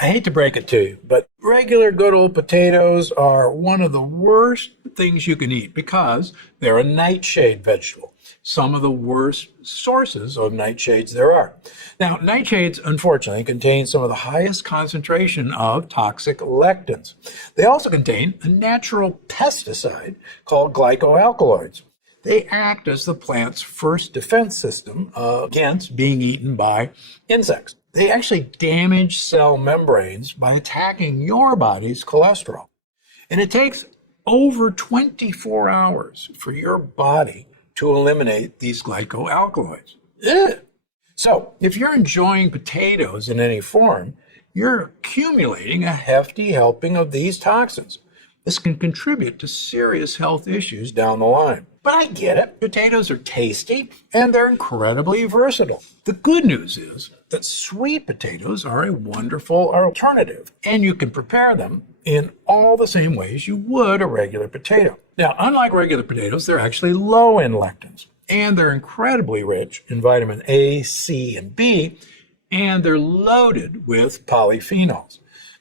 I hate to break it to you, but regular good old potatoes are one of the worst things you can eat because they're a nightshade vegetable. Some of the worst sources of nightshades there are. Now, nightshades, unfortunately, contain some of the highest concentration of toxic lectins. They also contain a natural pesticide called glycoalkaloids. They act as the plant's first defense system against being eaten by insects. They actually damage cell membranes by attacking your body's cholesterol. And it takes over 24 hours for your body to eliminate these glycoalkaloids. Ugh. So, if you're enjoying potatoes in any form, you're accumulating a hefty helping of these toxins. This can contribute to serious health issues down the line. But I get it. Potatoes are tasty and they're incredibly versatile. The good news is that sweet potatoes are a wonderful alternative, and you can prepare them in all the same ways you would a regular potato. Now, unlike regular potatoes, they're actually low in lectins, and they're incredibly rich in vitamin A, C, and B, and they're loaded with polyphenols.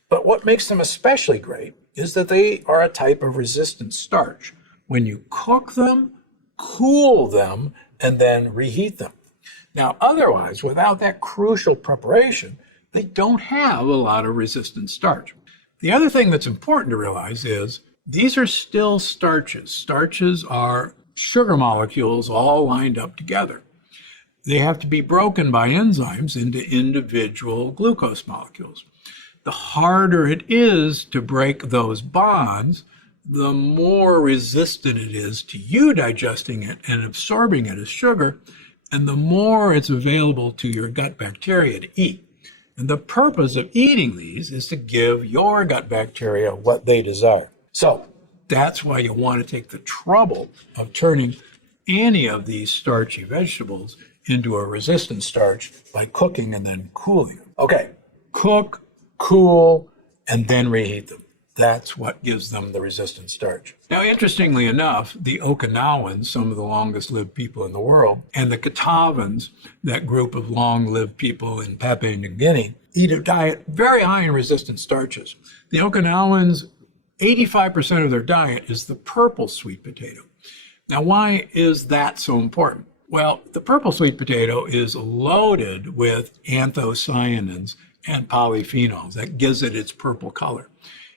But what makes them especially great is that they are a type of resistant starch. When you cook them, cool them, and then reheat them. Now, otherwise, without that crucial preparation, they don't have a lot of resistant starch. The other thing that's important to realize is these are still starches. Starches are sugar molecules all lined up together. They have to be broken by enzymes into individual glucose molecules. The harder it is to break those bonds, the more resistant it is to you digesting it and absorbing it as sugar, and the more it's available to your gut bacteria to eat. And the purpose of eating these is to give your gut bacteria what they desire. So that's why you want to take the trouble of turning any of these starchy vegetables into a resistant starch by cooking and then cooling them. Okay, cook, cool, and then reheat them. That's what gives them the resistant starch. Now, interestingly enough, the Okinawans, some of the longest lived people in the world, and the Catawbans, that group of long-lived people in Papua New Guinea, eat a diet very high in resistant starches. The Okinawans, 85% of their diet is the purple sweet potato. Now, why is that so important? Well, the purple sweet potato is loaded with anthocyanins and polyphenols. That gives it its purple color.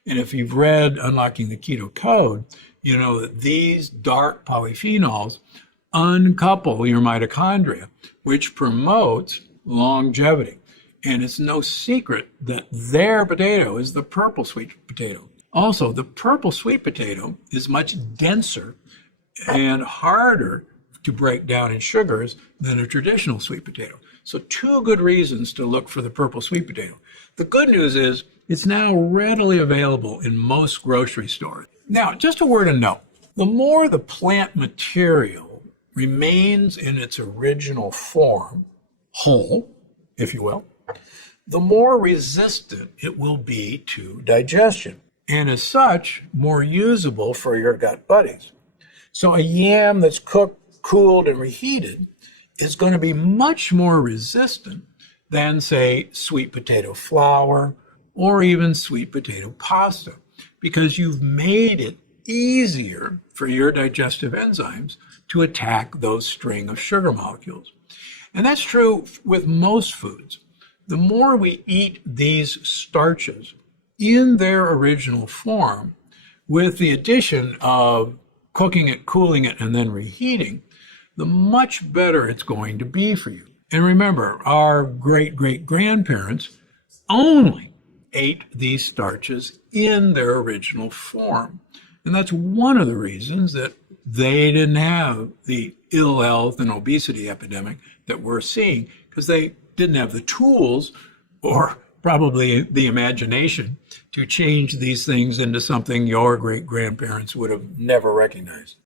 And if you've read Unlocking the Keto Code, you know that these dark polyphenols uncouple your mitochondria, which promotes longevity. And it's no secret that their potato is the purple sweet potato. Also, the purple sweet potato is much denser and harder to break down in sugars than a traditional sweet potato. So 2 good reasons to look for the purple sweet potato. The good news is it's now readily available in most grocery stores. Now, just a word of note. The more the plant material remains in its original form, whole, if you will, the more resistant it will be to digestion, and as such, more usable for your gut buddies. So a yam that's cooked, cooled, and reheated is going to be much more resistant than, say, sweet potato flour or even sweet potato pasta, because you've made it easier for your digestive enzymes to attack those string of sugar molecules. And that's true with most foods. The more we eat these starches in their original form, with the addition of cooking it, cooling it, and then reheating, the much better it's going to be for you. And remember, our great-great-grandparents only ate these starches in their original form. And that's one of the reasons that they didn't have the ill health and obesity epidemic that we're seeing, because they didn't have the tools or probably the imagination to change these things into something your great-grandparents would have never recognized.